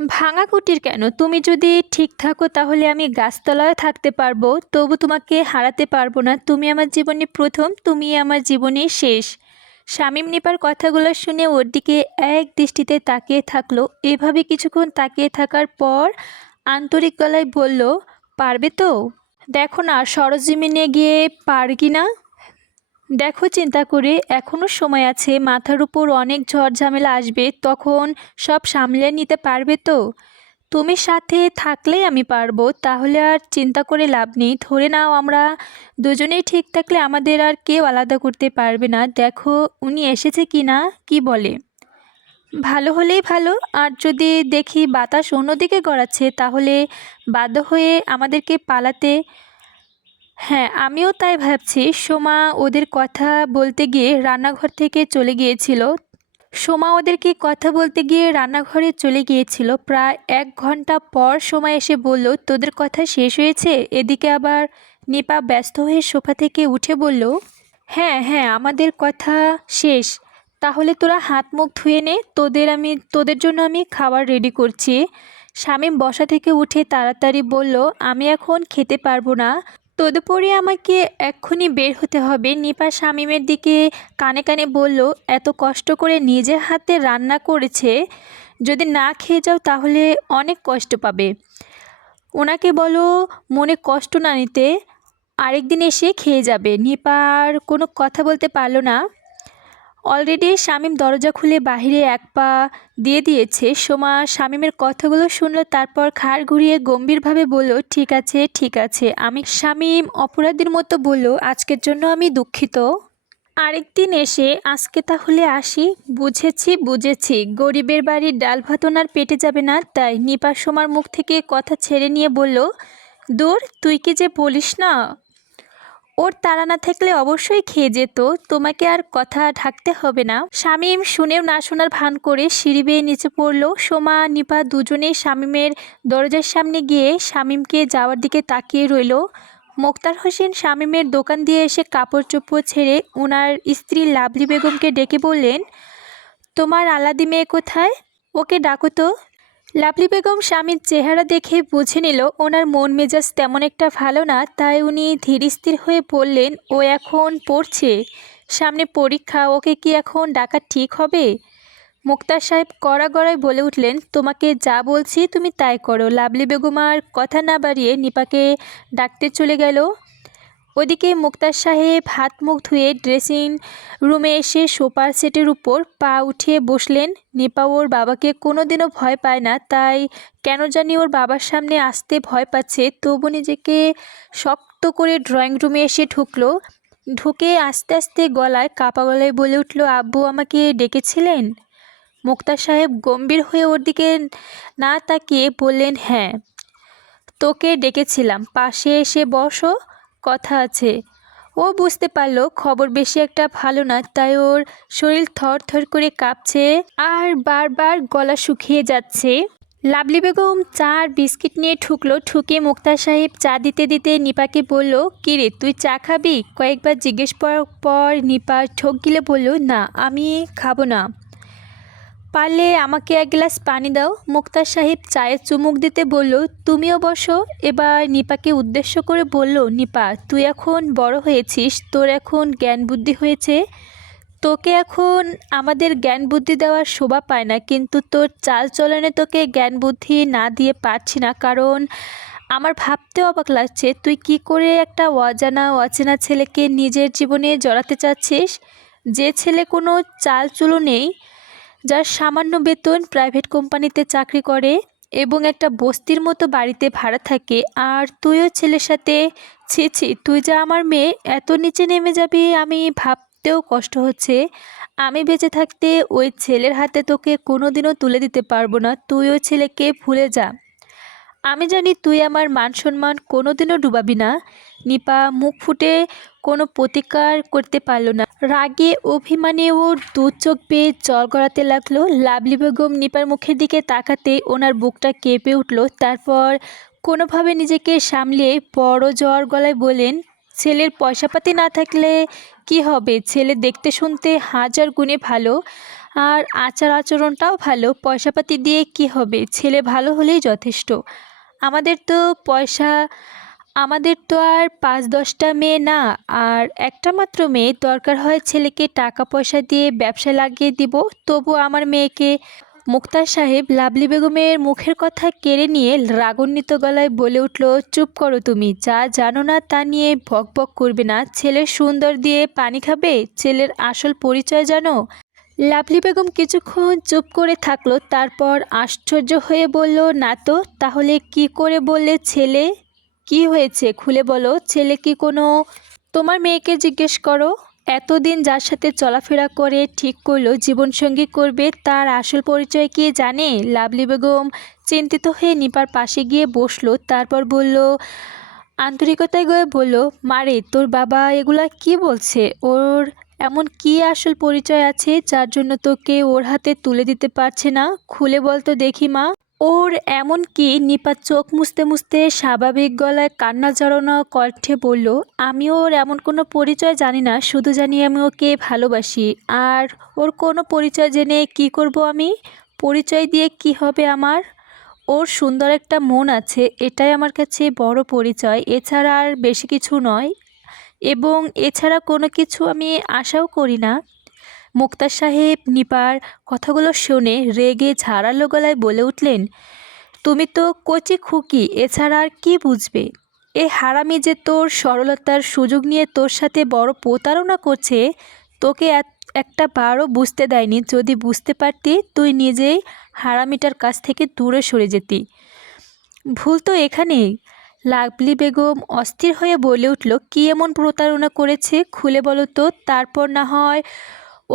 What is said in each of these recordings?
ভাঙা কুটির কেন? তুমি যদি ঠিক থাকো তাহলে আমি গাছতলায় থাকতে পারবো, তবু তোমাকে হারাতে পারবো না। তুমি আমার জীবনে প্রথম, তুমি আমার জীবনে শেষ। শামীম নিপার কথাগুলো শুনে ওর দিকে এক দৃষ্টিতে তাকিয়ে থাকলো। এভাবে কিছুক্ষণ তাকিয়ে থাকার পর আন্তরিক গলায় বলল, পারবে তো? দেখো না সরজমিনে গিয়ে পার কি না। দেখো চিন্তা করে, এখনো সময় আছে, মাথার উপর অনেক ঝড় ঝামেলা আসবে, তখন সব সামলে নিতে পারবে তো? তুমি সাথে থাকলেই আমি পারবো, তাহলে আর চিন্তা করে লাভ নেই। ধরে নাও আমরা দুজনেই ঠিক থাকলে আমাদের আর কেউ আলাদা করতে পারবে না। দেখো উনি এসেছে কি না, কি বলে? ভালো হলেই ভালো, আর যদি দেখি বাতাস অন্যদিকে গড়াচ্ছে তাহলে বাধ্য হয়ে আমাদেরকে পালাতে। হ্যাঁ, আমিও তাই ভাবছি। সোমা ওদের কথা বলতে গিয়ে রান্নাঘর থেকে চলে গিয়েছিল। রান্নাঘরে চলে গিয়েছিল। প্রায় 1 ঘন্টা পর সোমা এসে বলল, তোদের কথা শেষ হয়েছে? এদিকে আবার নিপা ব্যস্ত হয়ে সোফা থেকে উঠে বলল, হ্যাঁ হ্যাঁ, আমাদের কথা শেষ। তাহলে তোরা হাত মুখ ধুয়ে নে, তোদের জন্য আমি খাবার রেডি করছি। শামীম বসা থেকে উঠে তাড়াতাড়ি বলল, আমি এখন খেতে পারবো না, তদুপরি আমাকে এক্ষুনি বের হতে হবে। নিপা শামীমের দিকে কানে কানে বলল, এত কষ্ট করে নিজের হাতে রান্না করেছে, যদি না খেয়ে যাও তাহলে অনেক কষ্ট পাবে। ওনাকে বলো মনে কষ্ট না নিতে, আরেকদিন এসে খেয়ে যাবে। নিপা আর কোনো কথা বলতে পারল না। অলরেডি শামীম দরজা খুলে বাহিরে এক পা দিয়ে দিয়েছে। সোমা শামীমের কথাগুলো শুনল, তারপর ঘাড় ঘুরিয়ে গম্ভীরভাবে বলল, ঠিক আছে ঠিক আছে। শামীম অপরাধীর মতো বলল, আজকের জন্য আমি দুঃখিত, আরেকদিন এসে, আজকে তাহলে আসি। বুঝেছি বুঝেছি, গরিবের বাড়ির ডাল ভাত ওনার পেটে যাবে না তাই। নিপা সোমার মুখ থেকে কথা ছেড়ে নিয়ে বলল, দূর, তুই কি যে বলিস না। ওর তাড়া না থাকলে অবশ্যই খেয়ে যেত, তোমাকে আর কথা ঢাকতে হবে না। শামীম শুনেও না শোনার ভান করে সিঁড়ি বেয়ে নিচে পড়ল। সোমা নিপা দুজনেই শামীমের দরজার সামনে গিয়ে শামীমকে যাওয়ার দিকে তাকিয়ে রইল। মোক্তার হোসেন শামীমের দোকান দিয়ে এসে কাপড় চোপড় ছেড়ে ওনার স্ত্রী লাভলি বেগমকে ডেকে বললেন, তোমার আলাদি মেয়ে কোথায়? ওকে ডাকো তো। লাভলি বেগম স্বামীর চেহারা দেখে বুঝে নিল ওনার মন মেজাজ তেমন একটা ভালো না, তাই উনি ধীর স্থির হয়ে বললেন, ও এখন পড়ছে, সামনে পরীক্ষা, ওকে কি এখন ডাকা ঠিক হবে? মুক্তার সাহেব কড়া গড়ায় বলে উঠলেন, তোমাকে যা বলছি তুমি তাই করো। লাভলি বেগম আর কথা না বাড়িয়ে নিপাকে ডাকতে চলে গেল। ওদিকে মুক্তার সাহেব হাত মুখ ধুয়ে ড্রেসিং রুমে এসে সোফার সেটের উপর পা উঠিয়ে বসলেন। নিপা ওর বাবাকে কোনোদিনও ভয় পায় না, তাই কেন জানি ওর বাবার সামনে আসতে ভয় পাচ্ছে। তবু নিজেকে শক্ত করে ড্রয়িং রুমে এসে ঢুকলো। ঢুকে আস্তে আস্তে গলায় কাপা গলায় বলে উঠল, আব্বু আমাকে ডেকেছিলেন? মুক্তার সাহেব গম্ভীর হয়ে ওর দিকে না তাকিয়ে বললেন, হ্যাঁ, তোকে ডেকেছিলাম, পাশে এসে বসো, কথা আছে। ও বুঝতে পারলো খবর বেশি একটা ভালো না, তাই ওর শরীর থর থর করে কাঁপছে আর বারবার গলা শুকিয়ে যাচ্ছে। লাভলি বেগম চা আর বিস্কিট নিয়ে ঢুকলো। ঢুকে মুক্তার সাহেব চা দিতে দিতে নিপাকে বলল, কিরে তুই চা খাবি? কয়েকবার জিজ্ঞেস করার পর নিপা ঠোক গিলে বলল, না আমি খাবো না। পারলে আমাকে এক গ্লাস পানি দাও। মুক্তার সাহেব চায়ে চুমুক দিতে বলল, তুমিও বসো। এবার নিপাকে উদ্দেশ্য করে বলল, নিপা তুই এখন বড় হয়েছিস, তোর এখন জ্ঞান বুদ্ধি হয়েছে, তোকে এখন আমাদের জ্ঞান বুদ্ধি দেওয়ার শোভা পায় না, কিন্তু তোর চাল চলনে তোকে জ্ঞান বুদ্ধি না দিয়ে পারছি না। কারণ আমার ভাবতে অবাক লাগছে, তুই কি করে একটা অচেনা ছেলেকে নিজের জীবনে জড়াতে চাচ্ছিস, যে ছেলে কোনো চাল চুলো নেই, যার সামান্য বেতন, প্রাইভেট কোম্পানিতে চাকরি করে এবং একটা বস্তির মতো বাড়িতে ভাড়া থাকে, আর তুইও ছেলের সাথে। ছি ছি, তুই যা আমার মেয়ে এত নিচে নেমে যাবি আমি ভাবতেও কষ্ট হচ্ছে। আমি বেঁচে থাকতে ওই ছেলের হাতে তোকে কোনোদিনও তুলে দিতে পারবো না, তুই ওই ছেলেকে ভুলে যা। আমি জানি তুই আমার মান সম্মান কোনোদিনও ডুবাবি না। নিপা মুখ ফুটে কোনো প্রতিকার করতে পারল না। রাগে অভিমানে ওর দু চোখ বেয়ে জল গড়াতে লাগলো। লাভলি বেগম নিপার মুখের দিকে তাকাতে ওনার বুকটা কেঁপে উঠল। তারপর কোনোভাবে নিজেকে সামলিয়ে বড় জ্বর গলায় বলেন, ছেলের পয়সাপাতি না থাকলে কি হবে? ছেলে দেখতে শুনতে হাজার গুণে ভালো, আর আচার আচরণটাও ভালো, পয়সাপাতি দিয়ে কি হবে, ছেলে ভালো হলেই যথেষ্ট। আমাদের তো পয়সা আমাদের তো আর ৫-১০টা মেয়ে না, আর একটা মাত্র মেয়ে, দরকার হয় ছেলেকে টাকা পয়সা দিয়ে ব্যবসায় লাগিয়ে দিব, তবু আমার মেয়েকে। মুক্তার সাহেব লাভলি বেগমের মুখের কথা কেড়ে নিয়ে রাগান্বিত গলায় বলে উঠল, চুপ করো তুমি, যা জানো না তা নিয়ে বক বক করবে না। ছেলের সুন্দর দিয়ে পানি খাবে, ছেলের আসল পরিচয় জানো? লাভলি বেগম কিছুক্ষণ চুপ করে থাকলো, তারপর আশ্চর্য হয়ে বলল, না তো, তাহলে কি করে বললে ছেলে? কি হয়েছে খুলে বলো, ছেলে কি কোনো? তোমার মেয়েকে জিজ্ঞেস করো। এতদিন যার সাথে চলাফেরা করে ঠিক করলো জীবনসঙ্গী করবে, তার আসল পরিচয় কি জানে? লাভলি বেগম চিন্তিত হয়ে নিপার পাশে গিয়ে বসলো, তারপর বলল, আন্তরিকতায় গয়ে বলল, মারে তোর বাবা এগুলা কি বলছে? ওর এমন কি আসল পরিচয় আছে যার জন্য তোকে ওর হাতে তুলে দিতে পারছে না? খুলে বলতো দেখি মা। ওর এমন কি? নিপা চোখ মুছতে মুছতে স্বাভাবিক গলায় কান্না জড়ানো কণ্ঠে বলল, আমি ওর এমন কোনো পরিচয় জানি না, শুধু জানি আমি ওকে ভালোবাসি। আর ওর কোনো পরিচয় জেনে কি করব আমি? পরিচয় দিয়ে কি হবে আমার? ওর সুন্দর একটা মন আছে, এটাই আমার কাছে বড় পরিচয়, এছাড়া আর বেশি কিছু নয়, এবং এছাড়া কোনো কিছু আমি আশাও করি না। মুক্তার সাহেব নিপার কথাগুলো শুনে রেগে ঝাড়ালো গলায় বলে উঠলেন, তুমি তো কচি খুকি, এছাড়া আর কি বুঝবে? এ হারামি যে তোর সরলতার সুযোগ নিয়ে তোর সাথে বড় প্রতারণা করছে, তোকে একটা বারও বুঝতে দেয়নি। যদি বুঝতে পারতি, তুই নিজেই হারামিটার কাছ থেকে দূরে সরে যেতি। ভুল তো এখানেই। লাভলি বেগম অস্থির হয়ে বলে উঠল, কি এমন প্রতারণা করেছে খুলে বলো তো, তারপর না হয়।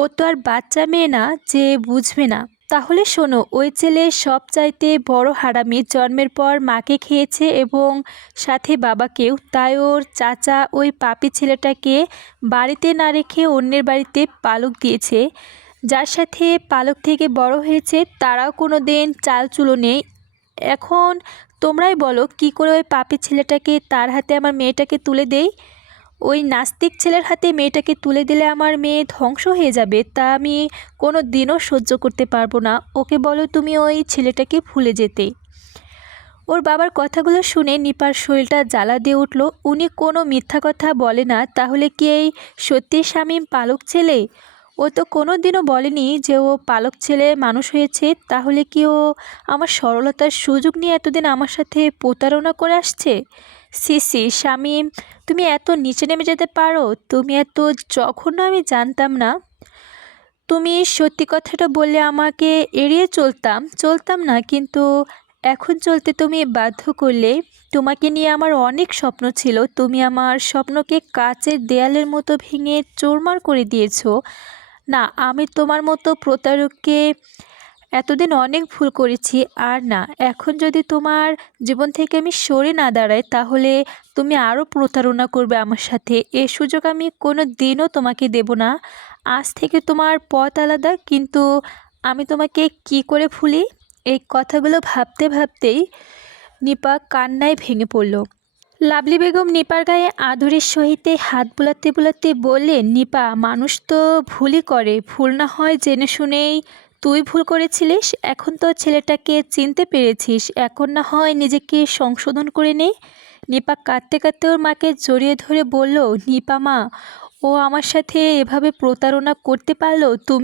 ও তো আর বাচ্চা মেয়ে না যে বুঝবে না। তাহলে শোনো, ওই ছেলে সব চাইতে বড় হারামি, জন্মের পর মাকে খেয়েছে এবং সাথে বাবাকেও, তাই ওর চাচা ওই পাপী ছেলেটাকে বাড়িতে না রেখে অন্যের বাড়িতে পালক দিয়েছে। যার সাথে পালক থেকে বড় হয়েছে তারাও কোনো দিন চাল চুলো নেই। এখন তোমরাই বলো, কি করে ওই পাপী ছেলেটাকে তার হাতে আমার মেয়েটাকে তুলে দেই? ওই নাস্তিক ছেলের হাতে মেয়েটাকে তুলে দিলে আমার মেয়ে ধ্বংস হয়ে যাবে, তা আমি কোনো দিনও সহ্য করতে পারবো না। ওকে বলো তুমি ওই ছেলেটাকে ভুলে যেতে। ওর বাবার কথাগুলো শুনে নিপার শরীরটা জ্বালা দিয়ে উঠল। উনি কোনো মিথ্যা কথা বলে না, তাহলে কি এই সত্যি শামীম পালক ছেলে? ও তো কোনো দিনও বলেনি যে ও পালক ছেলে মানুষ হয়েছে। তাহলে কি ও আমার সরলতার সুযোগ নিয়ে এতদিন আমার সাথে প্রতারণা করে আসছে? সি সি শামীম, তুমি এত নিচে নেমে যেতে পারো? তুমি এত জঘন্য, আমি জানতাম না। তুমি সত্যি কথাটা বললে আমাকে এড়িয়ে চলতাম না, কিন্তু এখন চলতে তুমি বাধ্য করলে। তোমাকে নিয়ে আমার অনেক স্বপ্ন ছিল, তুমি আমার স্বপ্নকে কাচের দেয়ালের মতো ভেঙে চুরমার করে দিয়েছো। না, আমি তোমার মতো প্রতারককে এতদিন অনেক ভুল করেছি, আর না, এখন যদি তোমার জীবন থেকে আমি সরে না দাঁড়াই, তাহলে তুমি আরও প্রতারণা করবে আমার সাথে। এ সুযোগ আমি কোনো দিনও তোমাকে দেব না। আজ থেকে তোমার পথ আলাদা, কিন্তু আমি তোমাকে কি করে ভুলি? এই কথাগুলো ভাবতে ভাবতেই নিপা কান্নায় ভেঙে পড়ল। লাভলি বেগম নিপার গায়ে আদরের সহিতে হাত বুলাতে বুলাতে বললেন, নিপা, মানুষ তো ভুলই করে, ভুল না হয় জেনে শুনেই তুই ভুল করেছিলিস, এখন তো ছেলেটাকে চিনতে পেরেছিস, এখন না হয় নিজেকে সংশোধন করে নে। নিপা কাঁদতে কাঁদতে ওর মাকে জড়িয়ে ধরে বলল, নিপা মা, ও আমার সাথে এভাবে প্রতারণা করতে পারলো? তুমি